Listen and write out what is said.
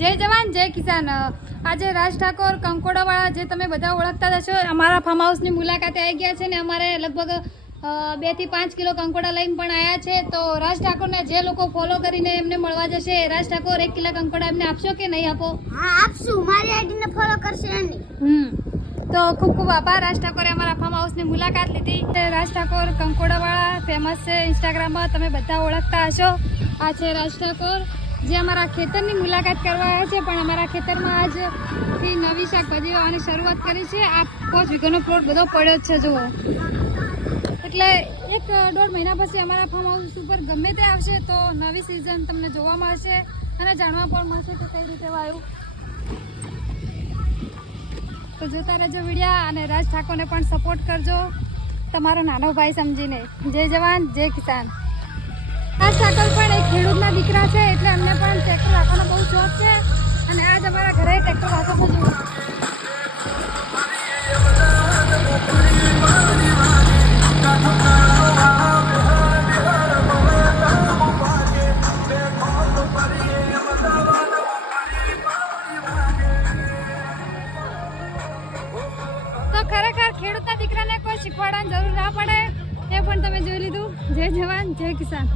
જય જવાન જય કિસાન। આજે રાજ ઠાકોર કંકોડાવાળા જે તમે બધા ઓળખતા હશો અમારા ફાર્મ હાઉસની મુલાકાતે આવી ગયા છે ને અમારે લગભગ 2 થી 5 કિલો કંકોડા લઈને પણ આવ્યા છે। તો રાજ ઠાકોરને જે લોકો ફોલો કરીને એમને મળવા જશે, રાજ ઠાકોર 1 કિલો કંકોડા એમને આપશો કે નહીં આપો? હા આપશું, મારી આઈડીને ફોલો કરશે એની। તો ખૂબ ખૂબ આભાર। રાજ ઠાકોરે અમારા ફાર્મ હાઉસની મુલાકાત લીધી। રાજ ઠાકોર કંકોડાવાળા ફેમસ છે, ઇન્સ્ટાગ્રામમાં તમે બધા ઓળખતા હશો। આ છે રાજ ઠાકોર જે અમારા ખેતરની મુલાકાત કરવા આવ્યા છે, પણ અમારા ખેતરમાં આજથી નવી શાકભાજી વાવવાની શરૂઆત કરી છે। આ 5 વીઘાનો પ્લોટ બધો પડ્યો જ છે જુઓ। એટલે 1-1.5 મહિના પછી અમારા ફાર્મ હાઉસ ઉપર ગમે તે આવશે તો નવી સિઝન તમને જોવા મળશે અને જાણવા પણ મળશે કે કઈ રીતે વાવ્યું। તો જોતા રહેજો વિડીયા અને રાજ ઠાકોરને પણ સપોર્ટ કરજો, તમારો નાનો ભાઈ સમજીને। જય જવાન જય કિસાન। રાજ ઠાકોર પણ એક ખેડૂતના દીકરા છે, એટલે અમને પણ ટ્રેક્ટર રાખવાનો બહુ શોખ છે અને આજ અમારા ઘરે ટ્રેક્ટર રાખો છો જુઓ। તો ખરેખર ખેડૂતના દીકરાને કોઈ શીખવાડવાની જરૂર ના પડે, એ પણ તમે જોઈ લીધું। જય જવાન જય કિસાન।